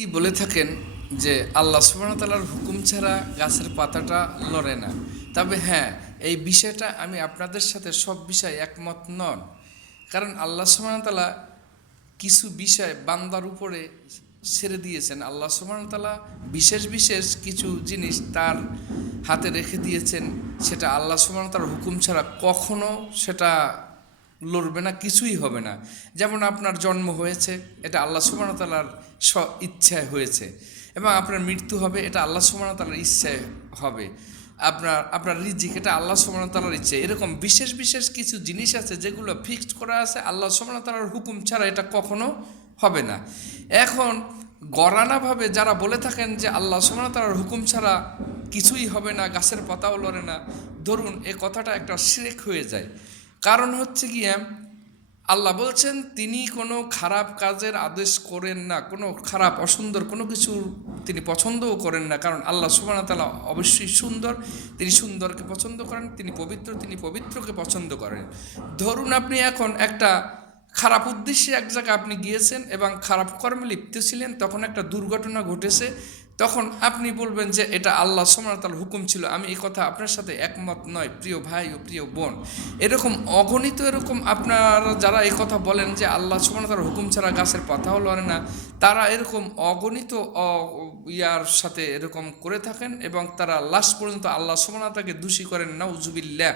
কি বলে থাকেন যে আল্লাহ সুবহানাহু ওয়া তাআলার হুকুম ছাড়া গাছের পাতাটা লড়ে না। তবে হ্যাঁ, এই বিষয়টা আমি আপনাদের সাথে সব বিষয়ে একমত নন। কারণ আল্লাহ সুবহানাহু ওয়া তাআলা কিছু বিষয় বান্দার উপরে ছেড়ে দিয়েছেন। আল্লাহ সুবহানাহু ওয়া তাআলা বিশেষ বিশেষ কিছু জিনিস তার হাতে রেখে দিয়েছেন, সেটা আল্লাহ সুবহানাহু ওয়া তাআলার হুকুম ছাড়া কখনো সেটা লড়বে না, কিছুই হবে না। যেমন আপনার জন্ম হয়েছে, এটা আল্লাহ সুবহানাহু ওয়া তাআলার ইচ্ছায় হয়েছে, এবং আপনার মৃত্যু হবে, এটা আল্লাহ সুবহানাহু ওয়া তাআলার ইচ্ছায় হবে। আপনার রিজিক, এটা আল্লাহ সুবহানাহু ওয়া তাআলার ইচ্ছে। এরকম বিশেষ বিশেষ কিছু জিনিস আছে যেগুলো ফিক্সড করা আছে, আল্লাহ সুবহানাহু ওয়া তাআলার হুকুম ছাড়া এটা কখনো হবে না। এখন গরানাভাবে যারা বলে থাকেন যে আল্লাহ সুবহানাহু ওয়া তাআলার হুকুম ছাড়া কিছুই হবে না, গাছের পাতাও লড়ে না, ধরুন এ কথাটা একটা শিরক হয়ে যায়। কারণ হচ্ছে গিয়ে আল্লাহ বলছেন তিনি কোনো খারাপ কাজের আদেশ করেন না, কোনো খারাপ অসুন্দর কোনো কিছু তিনি পছন্দও করেন না। কারণ আল্লাহ সুবহানাহু ওয়া তাআলা অবশ্যই সুন্দর, তিনি সুন্দরকে পছন্দ করেন, তিনি পবিত্র, তিনি পবিত্রকে পছন্দ করেন। ধরুন আপনি এখন একটা খারাপ উদ্দেশ্যে এক জায়গায় আপনি গিয়েছেন এবং খারাপ কর্মে লিপ্ত ছিলেন, তখন একটা দুর্ঘটনা ঘটেছে, তখন আপনি বলবেন যে এটা আল্লাহ সুবহানাহু ওয়া তাআলার হুকুম ছিল। আমি এই কথা আপনার সাথে একমত নয়, প্রিয় ভাই ও প্রিয় বোন। এরকম অগণিত এরকম আপনারা যারা এই কথা বলেন যে আল্লাহ সুবহানাহু ওয়া তাআলার হুকুম ছাড়া গাছের পাতাও লড়ে না, তারা এরকম অগণিত ইয়ার সাথে এরকম করে থাকেন এবং তারা লাস্ট পর্যন্ত আল্লাহ সুবহানাহু ওয়া তাআলাকে দোষী করেন, নাউজুবিল্লাহ।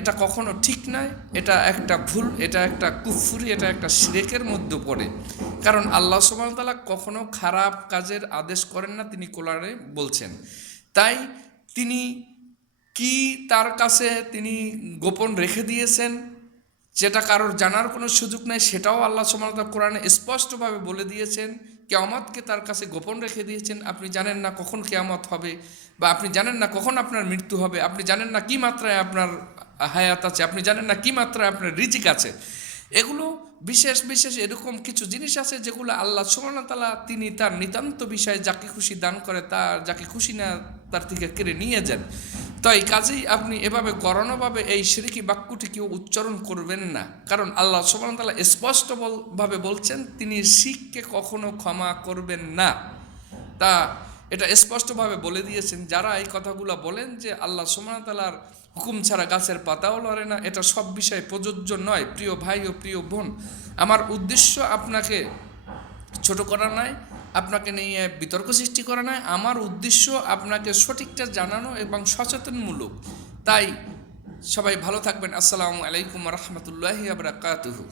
এটা কখনো ঠিক নয়, এটা একটা ভুল, এটা একটা কুফরি, এটা একটা শিরকের মধ্যে পড়ে। কারণ আল্লাহ সুবহানাহু ওয়া তাআলা কখনো খারাপ কাজের আদেশ করেন না, তিনি কোরআনে বলছেন। তাই তিনি কি তার কাছে তিনি গোপন রেখে দিয়েছেন, যেটা কারোর জানার কোনো সুযোগ নেই, সেটাও আল্লাহ সুবহানাহু ওয়া তাআলা কোরআনে স্পষ্টভাবে বলে দিয়েছেন। কিয়ামতকে তার কাছে গোপন রেখে দিয়েছেন। আপনি জানেন না কখন কিয়ামত হবে, বা আপনি জানেন না কখন আপনার মৃত্যু হবে, আপনি জানেন না কী মাত্রায় আপনার হায়াত আছে, আপনি জানেন না কী মাত্রায় আপনার রিজিক আছে। এগুলো বিশেষ বিশেষ এরকম কিছু জিনিস আছে যেগুলো আল্লাহ সুবহানাহু ওয়া তাআলা তিনি তার নিতান্ত বিষয়ে যাকে খুশি দান করে, তার যাকে খুশি না তার থেকে কেড়ে নিয়ে যান। তাই কাজেই আপনি এভাবে গরণভাবে এই শিরকি বাক্যটি কেউ উচ্চারণ করবেন না। কারণ আল্লাহ সুবহানাহু ওয়া তাআলা স্পষ্টভাবে বলছেন তিনি শিরককে কখনো ক্ষমা করবেন না। তা এটা স্পষ্টভাবে বলে দিয়েছেন। যারা এই কথাগুলো বলেন যে আল্লাহ সুবহানাহু ওয়া তাআলার হুকুম ছাড়া গাছের পাতাও লড়ে না, এটা সব বিষয়ে প্রযোজ্য নয়। প্রিয় ভাই ও প্রিয় বোন, আমার উদ্দেশ্য আপনাকে ছোট করা নয়, আপনাকে নিয়ে বিতর্ক সৃষ্টি করা নয়, আমার উদ্দেশ্য আপনাকে সঠিকটা জানানো এবং সচেতনমূলক। তাই সবাই ভালো থাকবেন। আসসালামু আলাইকুম ওয়া রাহমাতুল্লাহি ওয়া বারাকাতুহু।